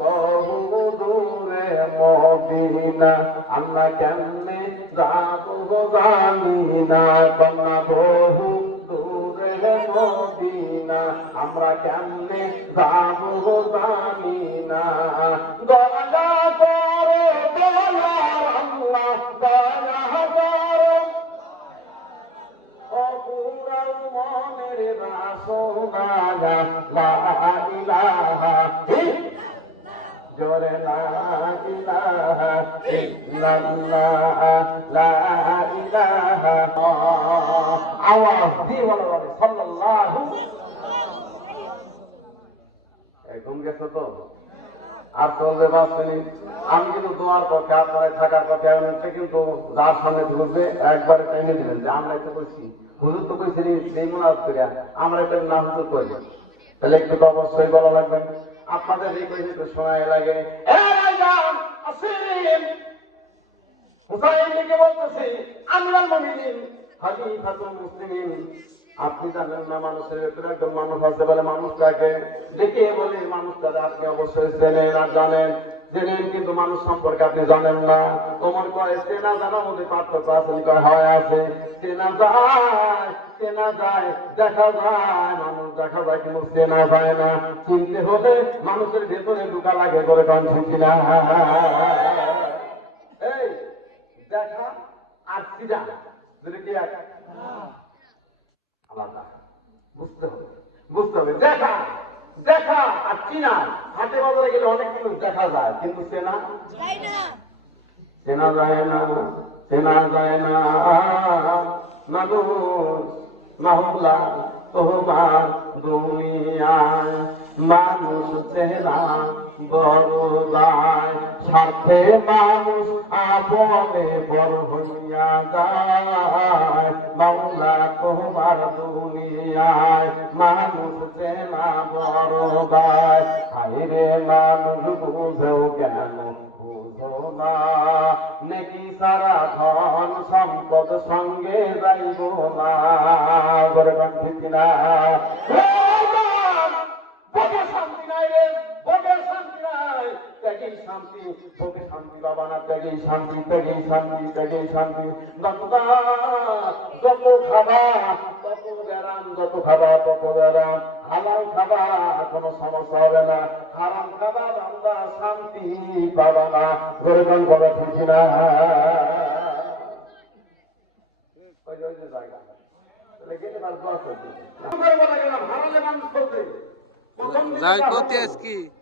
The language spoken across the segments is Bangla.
বহু দূরে মদিনা, আমরা কেমনে যাব জানি না কন্যা, বহু দূরে মদিনা, আমরা কেমনে যাব জানি না করো দয়া দয়া করো অপুরাও মনের বাসনা লা ইলাহা জোরে লা ইলাহা ইল্লাল্লাহ। লা ইলাহা আওয়াজ দিয়ে বলো সাল্লাল্লাহু একদম গেছে তো? আর চলবে বাঁচতেনি আমি কিন্তু তোমার পক্ষে আপনার থাকার পক্ষে এখন একটা কিন্তু যার সামনে ঢুকবে, একবারে টেনে দিলেন যে আমরা এটা করছি হুজুর তো কইছি সেই মনে করিয়া আমরা এটা না হুজুর করি। তাহলে একটু তো অবশ্যই বলা লাগবে। আপনাদের এই কইছে তো শোনায় লাগে। হুসাইন লিখে বলতেছে, আমিরাল মুমিনিন, খলিফাতুল মুসলিমিন। আপনি জানেন না, মানুষের ভেতরে একজন মানুষ আছে বলে মানুষটাকে দেখে বলে মানুষটাকে আপনি অবশ্যই চেনেন আর জানেন। জেনেন কিন্তু মানুষ সম্পর্কে আপনি জানেন না। তোমার কয় চেনা জানার মধ্যে পার্থক্য আছে? কয়, হয় আছে। চেনা যায় চেনা যায়, দেখা যায়। মানুষ দেখা যায় কিন্তু চেনা যায় না। চিনতে হলে মানুষের ভেতরে ঢুকা লাগে করে কন ঠিক না এই, দেখা আর চিনা দুটো কি এক? আলাদা। বুঝতে হবে। বুঝতে হবে। দেখা। দেখা আর চিনা হাটে বাজারে গেলে অনেক কিছু দেখা যায় কিন্তু চেনা? চেনা যায় না। চেনা যায় না। মানুষ মাহলা তোমার দুনিয়ায় মানুষ চেনা বড় যায় স্বার্থে মানুষ আপনে বড় হইয়া যায়। মাওলা তোমার দুনিয়ায় মানুষ চেনা বড় যায় হাইরে মানুষ বুঝেও কেন নেকি সারা ধন সম্পদ সঙ্গে যাইব না। করে ঠিক না শান্তি ভোগে শান্তি, বাবা না ত্যাগেই শান্তি ত্যাগেই শান্তি ত্যাগেই শান্তি। যতটা যত খাবা, তত ব্যারাম, যত খাবা, তত ব্যারাম। হালাল খাবা, কোনো সমস্যা হবে না। হারাম খাবা, বান্দা শান্তি পাবা না। গরিবন বলে ঠিক না যাই যা কতি হবে- আজকি।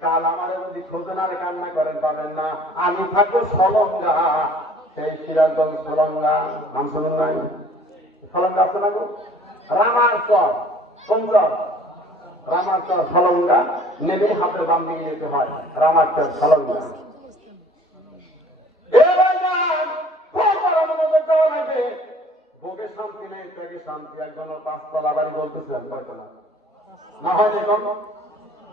কাল আমার যদি খোঁজনার কান্না করেন, পাবেন না। আমি থাকব সলঙ্গা। সেই সিরাজগঞ্জ সলঙ্গা। নাম শুনুন নাই। সলঙ্গা আছে না গো? রামার চর কোন রামার চর সলঙ্গা। নেমে হাতের বাম দিকে যেতে হয়। রামার চর সলঙ্গা শান্তি নেই শান্তি। একজন পাঁচতলা বাড়ি বলতেছেন না হয় দেখুন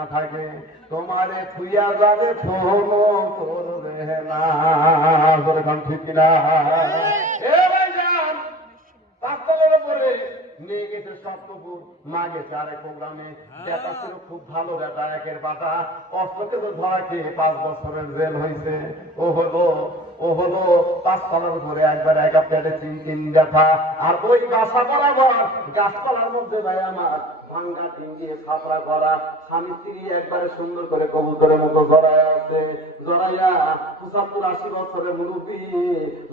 না থাকে তোমারে থুইয়া যাবে ফোনও করবে না। ঠিক না এ ভাইজান পাঁচতলার উপরে নিয়ে গেছে সপ্তপুর মা গেছে আরেক প্রোগ্রামে। ছিল খুব ভালো বেটা একের বাটা অস্ত্রকে তো ধরা খেয়ে পাঁচ বছরের জেল হয়েছে ও হলো ও হলো পাঁচতলার উপরে, একবার একা পেটে তিন তিন দেখা আর ওই বাসা বরাবর, গাছপালার মধ্যে ভাই আমার ভাঙ্গা টিন দিয়ে ছাপড়া করা স্বামী স্ত্রী একবারে সুন্দর করে কবুতরের মতো জড়ায় আছে। জড়াইয়া পঁচাত্তর আশি বছরের মুরব্বী,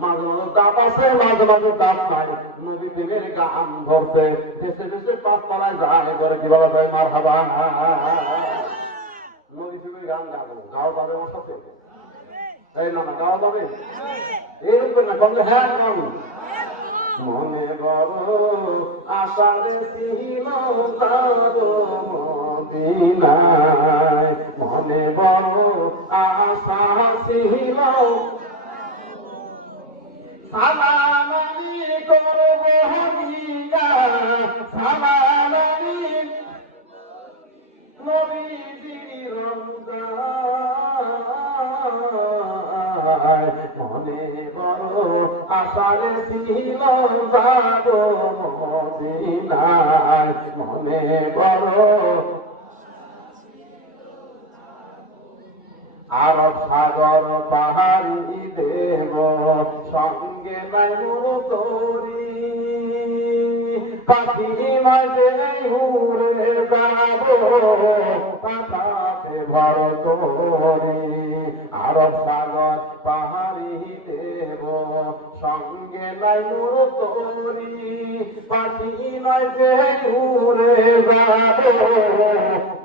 মাঝে মাঝে দাঁত আছে, মাঝে মাঝে দাঁত নাই। নবী প্রেমের গান ধরছে। ফেসে ফেসে পাঁচতলায় যায় করে কি বলা যায় মার খাবা নবী প্রেমের গান গাবো। গাও পাবে আমার সাথে? এই না গাওয়া যাবে? এরকম না, কমলে হ্যাঁ গাও মনে বড় আশার ছিল মদিনায়। মনে বড় আশা ছিল সালামানি আশার ছিল যাব মদিনায়, মনে বড় আরব সাগর, পাহাড়ি দেব সঙ্গে নাই তরি। পাখি মাঝে উড়ে যাব পাঠাতে ভর তরি। আরব সাগর, পাহাড়ি দেব সঙ্গে নাই তরি পাখি যে উড়ে যাব।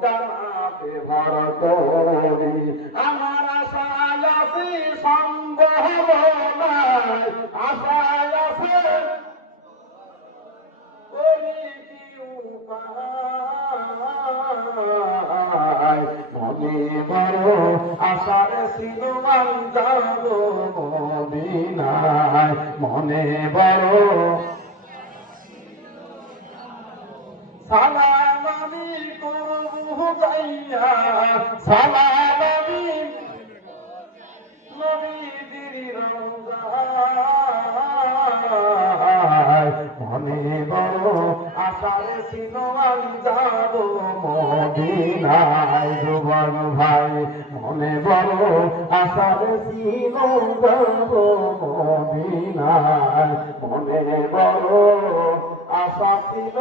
জানাতে ভর তোরি আমার আশা আছে সঙ্গ নাই। না আছে বড় আশার সিনেমান যাব মদিনায়। মনে বড় সালাম আমি করব গাইয়া। সালাম বড় আশার ছিল আমি যাব, মদিনায় যুবন ভাই। মনে বড় আশার ছিল যাব, মদিনায়। মনে বড় আশা ছিল।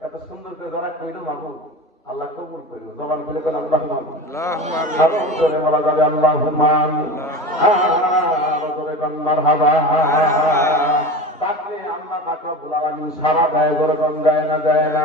এত সুন্দর করে ধরা কইল মাহবুব। আল্লাহ কবুল করিল জবান খুলে কোন আল্লাহ আমিন। আরও জোরে বলা যাবে আল্লাহ আরও জোরে বান্দার হাবা তাকে আল্লাহ সারা দেয় গরম কোন না যায় না।